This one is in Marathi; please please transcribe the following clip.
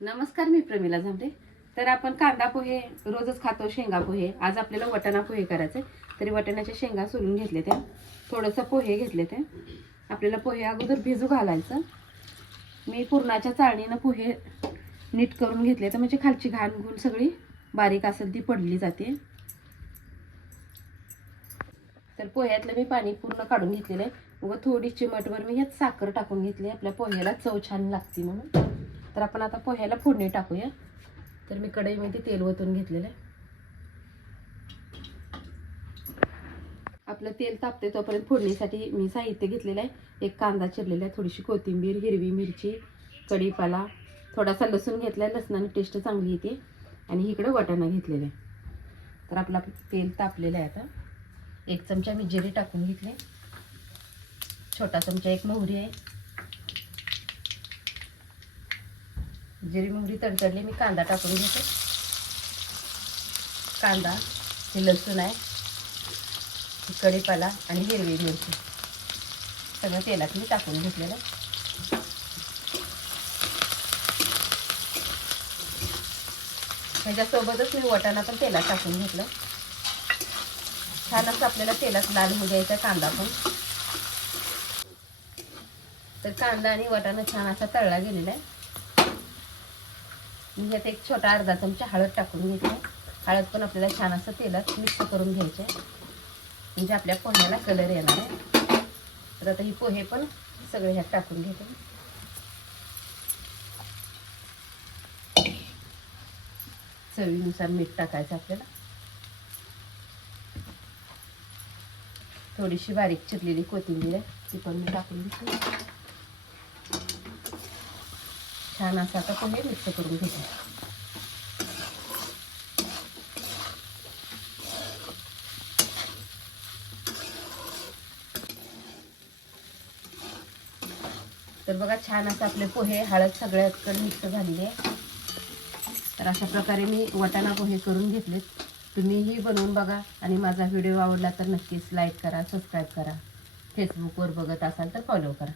नमस्कार मी प्रमिला झांबरे. तर आपण कांदा पोहे रोजच खातो शेंगा पोहे. आज आपल्याला वटाणा पोहे करायचे तरी वटाण्याच्या शेंगा सोलून घेतले त्या. थोडंसं पोहे घेतले ते. आपल्याला पोहे अगोदर भिजू घालायचं. मी पुरणाच्या चाळणीनं पोहे नीट करून घेतले तर म्हणजे खालची घाण गुण सगळी बारीक असेल ती पडली जाते. तर पोह्यातलं मी पाणी पूर्ण काढून घेतलेलं आहे. उगं थोडी चिमटवर मी ह्यात साखर टाकून घेतली आपल्या पोह्याला चव छान लागते म्हणून. तर आपण आता पोह्याला फोडणी टाकूया. तर मी कढईमध्ये तेल ओतून घेतलेलं आहे. आपलं तेल तापते तोपर्यंत फोडणीसाठी मी साहित्य घेतलेलं आहे. एक कांदा चिरलेला आहे थोडीशी कोथिंबीर हिरवी मिरची कढीपाला थोडासा लसूण घेतला आहे लसणाने टेस्ट चांगली येते. आणि इकडं वाटाणा घेतलेला आहे. तर आपलं तेल तापलेलं आहे आता. एक चमचा मी जिरे टाकून घेतले. छोटा चमचा एक मोहरी आहे. जिरी मोहरी तडतडली मी कांदा टाकून घेते. कांदा हे लसूण आहे कढीपाला आणि हिरवी मिरची. सगळं तेलात मी टाकून घेतलेलं त्याच्यासोबतच ह्याच्यासोबतच मी वटाणा पण तेलात टाकून घेतलं. छान असं आपल्याला तेलात लाल होऊ द्यायचा कांदा पण. तर कांदा आणि वटाणा छान असा तळला गेलेला आहे. मी ह्यात एक छोटा अर्धा चमचा हळद टाकून घेते. हळद पण आपल्याला छान असं तेलात मिक्स करून घ्यायचे. म्हणजे आपल्या पोह्याला कलर येणार आहे. तर आता ही पोहे पण सगळे ह्यात टाकून घेते. चवीनुसार मीठ टाकायचं आपल्याला. थोडीशी बारीक चिरलेली कोथिंबीर आहे ती पण मी टाकून घेते. छान असं आता पोहे मिक्स करून घेते. तर बघा छान असं आपले पोहे हळद सगळ्याकडे मिक्स झालेली आहे. तर अशा प्रकारे मी वटाणा पोहे करून घेतलेत. तुम्हीही बनवून बघा आणि माझा व्हिडिओ आवडला तर नक्कीच लाईक करा सबस्क्राईब करा. फेसबुकवर बघत असाल तर फॉलो करा.